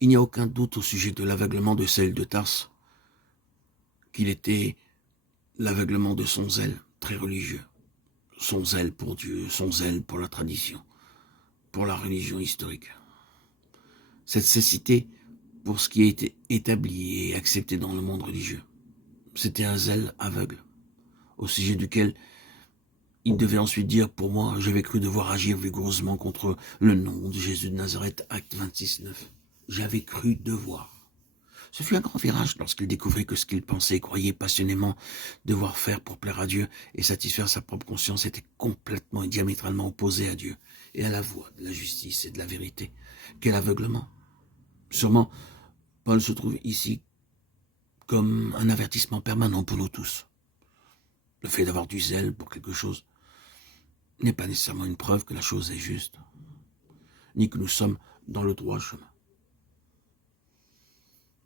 Il n'y a aucun doute au sujet de l'aveuglement de Saül de Tarse, qu'il était l'aveuglement de son zèle très religieux, son zèle pour Dieu, son zèle pour la tradition, pour la religion historique. Cette cécité pour ce qui a été établi et accepté dans le monde religieux. C'était un zèle aveugle, au sujet duquel il devait ensuite dire, pour moi, j'avais cru devoir agir vigoureusement contre le nom de Jésus de Nazareth, acte 26, 9. J'avais cru devoir. Ce fut un grand virage lorsqu'il découvrit que ce qu'il pensait et croyait passionnément devoir faire pour plaire à Dieu et satisfaire sa propre conscience était complètement et diamétralement opposé à Dieu et à la voie de la justice et de la vérité. Quel aveuglement! Sûrement, Paul se trouve ici comme un avertissement permanent pour nous tous. Le fait d'avoir du zèle pour quelque chose n'est pas nécessairement une preuve que la chose est juste, ni que nous sommes dans le droit chemin.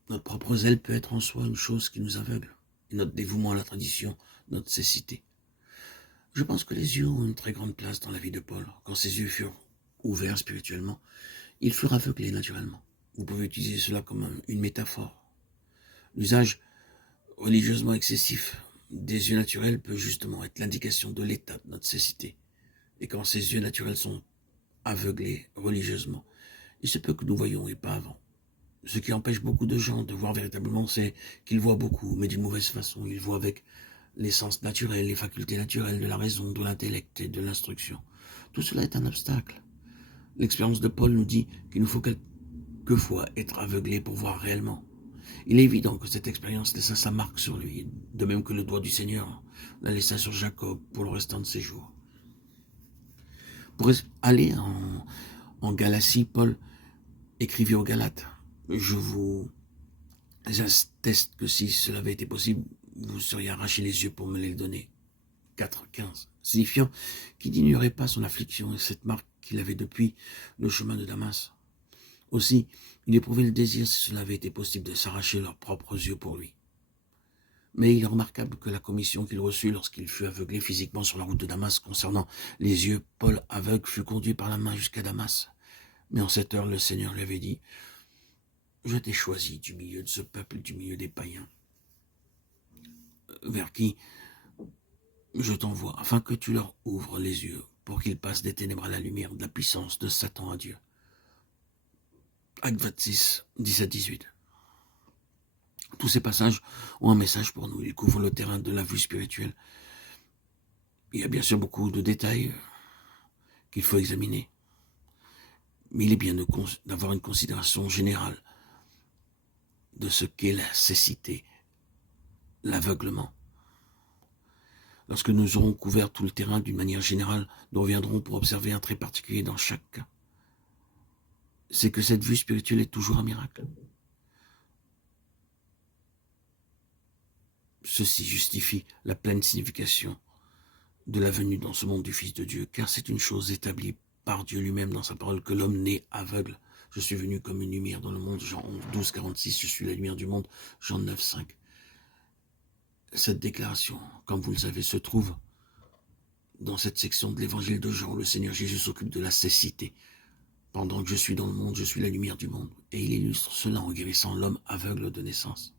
Notre propre zèle peut être en soi une chose qui nous aveugle, et notre dévouement à la tradition, notre cécité. Je pense que les yeux ont une très grande place dans la vie de Paul. Quand ses yeux furent ouverts spirituellement, ils furent aveuglés naturellement. Vous pouvez utiliser cela comme une métaphore. L'usage religieusement excessif des yeux naturels peut justement être l'indication de l'état de notre cécité. Et quand ces yeux naturels sont aveuglés religieusement, il se peut que nous voyons et pas avant. Ce qui empêche beaucoup de gens de voir véritablement, c'est qu'ils voient beaucoup, mais d'une mauvaise façon. Ils voient avec les sens naturels, les facultés naturelles de la raison, de l'intellect et de l'instruction. Tout cela est un obstacle. L'expérience de Paul nous dit qu'il nous faut quelquefois être aveuglé pour voir réellement. Il est évident que cette expérience laissa sa marque sur lui, de même que le doigt du Seigneur la laissa sur Jacob pour le restant de ses jours. Pour aller en Galatie, Paul écrivit aux Galates, je vous atteste que si cela avait été possible, vous seriez arraché les yeux pour me les donner. 4,15, signifiant qu'il n'ignorait pas son affliction et cette marque qu'il avait depuis le chemin de Damas. Aussi, il éprouvait le désir, si cela avait été possible, de s'arracher leurs propres yeux pour lui. Mais il est remarquable que la commission qu'il reçut lorsqu'il fut aveuglé physiquement sur la route de Damas concernant les yeux, Paul aveugle fut conduit par la main jusqu'à Damas. Mais en cette heure, le Seigneur lui avait dit, « Je t'ai choisi du milieu de ce peuple, du milieu des païens, vers qui je t'envoie, afin que tu leur ouvres les yeux, pour qu'ils passent des ténèbres à la lumière, de la puissance de Satan à Dieu. » Acte 26, 17-18. Tous ces passages ont un message pour nous. Ils couvrent le terrain de la vue spirituelle. Il y a bien sûr beaucoup de détails qu'il faut examiner. Mais il est bien d'avoir une considération générale de ce qu'est la cécité, l'aveuglement. Lorsque nous aurons couvert tout le terrain d'une manière générale, nous reviendrons pour observer un trait particulier dans chaque cas. C'est que cette vue spirituelle est toujours un miracle. Ceci justifie la pleine signification de la venue dans ce monde du Fils de Dieu, car c'est une chose établie par Dieu lui-même dans sa parole que l'homme naît aveugle. Je suis venu comme une lumière dans le monde, Jean 12, 46, je suis la lumière du monde, Jean 9, 5. Cette déclaration, comme vous le savez, se trouve dans cette section de l'évangile de Jean. Le Seigneur Jésus s'occupe de la cécité. Pendant que je suis dans le monde, je suis la lumière du monde. Et il illustre cela en guérissant l'homme aveugle de naissance.